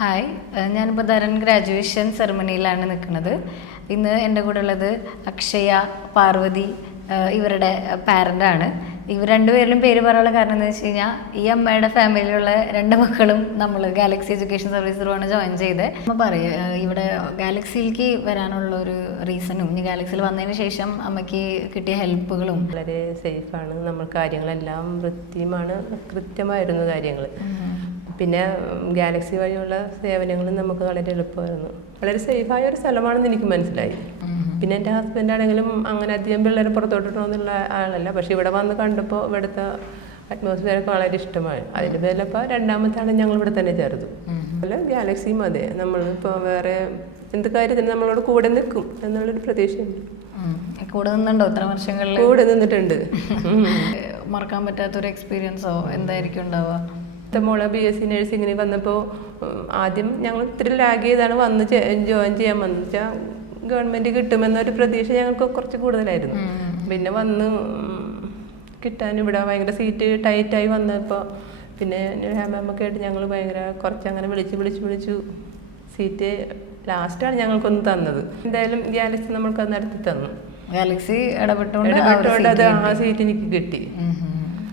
Hi ഞാനിപ്പോൾ Dharan graduation സെറമണിയിലാണ് നിൽക്കുന്നത്. ഇന്ന് എന്റെ കൂടെ ഉള്ളത് അക്ഷയ പാർവതി ഇവരുടെ പാരന്റാണ് ഇവർ രണ്ടുപേരിലും പേര് പറയാനുള്ള കാരണം എന്ന് വെച്ച് കഴിഞ്ഞാൽ ഈ അമ്മയുടെ ഫാമിലിയിലുള്ള രണ്ട് മക്കളും നമ്മൾ ഗാലക്സി എഡ്യൂക്കേഷൻ സർവീസ് ആണ് ജോയിൻ ചെയ്ത്. അമ്മ പറയുക ഇവിടെ ഗാലക്സിയിലേക്ക് വരാനുള്ള ഒരു റീസണും ഇനി ഗാലക്സിയിൽ വന്നതിന് ശേഷം അമ്മയ്ക്ക് കിട്ടിയ ഹെൽപ്പുകളും വളരെ സേഫാണ് നമ്മൾ കാര്യങ്ങളെല്ലാം വൃത്തിയുമാണ് കൃത്യമായിരുന്നു കാര്യങ്ങൾ പിന്നെ ഗാലക്സി വഴിയുള്ള സേവനങ്ങളും നമുക്ക് വളരെ എളുപ്പമായിരുന്നു. വളരെ സേഫായ ഒരു സ്ഥലമാണെന്ന് എനിക്ക് മനസ്സിലായി. പിന്നെ എന്റെ ഹസ്ബൻഡ് ആണെങ്കിലും അങ്ങനെ അധികം പിള്ളേരെ പുറത്തോട്ടിട്ടൊന്നുള്ള ആളല്ല. പക്ഷെ ഇവിടെ വന്ന് കണ്ടപ്പോൾ ഇവിടുത്തെ അറ്റ്മോസ്ഫിയറൊക്കെ വളരെ ഇഷ്ടമാണ്. അതിന് പേരിലപ്പോൾ രണ്ടാമത്താണ് ഞങ്ങൾ ഇവിടെ തന്നെ ചേർത്തു അതുപോലെ ഗാലക്സിയും അതെ നമ്മളിപ്പോൾ വേറെ എന്ത് കാര്യത്തിന് നമ്മളോട് കൂടെ നിൽക്കും എന്നുള്ളൊരു പ്രതീക്ഷയുണ്ട്. കൂടെ നിന്നുണ്ടോ? ഇത്ര വർഷങ്ങളിൽ? കൂടെ നിന്നിട്ടുണ്ട്. മറക്കാൻ പറ്റാത്തൊരു എക്സ്പീരിയൻസോ എന്തായിരിക്കും ഉണ്ടാവുക? മൂത്ത മോളെ ബി എസ് സി നഴ്സിങ്ങിന് വന്നപ്പോൾ ആദ്യം ഞങ്ങൾ ഇത്തിരി ലാഗ് ചെയ്താണ് വന്ന് ജോയിൻ ചെയ്യാൻ വന്നത്. വെച്ചാൽ ഗവൺമെന്റ് കിട്ടുമെന്നൊരു പ്രതീക്ഷ ഞങ്ങൾക്ക് കുറച്ച് കൂടുതലായിരുന്നു. പിന്നെ വന്ന് കിട്ടാൻ ഇവിടെ ഭയങ്കര സീറ്റ് ടൈറ്റായി വന്നപ്പോൾ പിന്നെ ഹാമൊക്കെ ആയിട്ട് ഞങ്ങൾ ഭയങ്കര കുറച്ച് അങ്ങനെ വിളിച്ച് വിളിച്ച്. വിളിച്ചു സീറ്റ് ലാസ്റ്റാണ് ഞങ്ങൾക്കൊന്ന് തന്നത്. എന്തായാലും ഗ്യാലക്സി നമ്മൾക്ക് അത് നടത്തി തന്നു. ഗാലക്സി ഇടപെട്ടുകൊണ്ട് ആ ഇടപെട്ടുകൊണ്ട് അത് ആ സീറ്റ് എനിക്ക് കിട്ടി.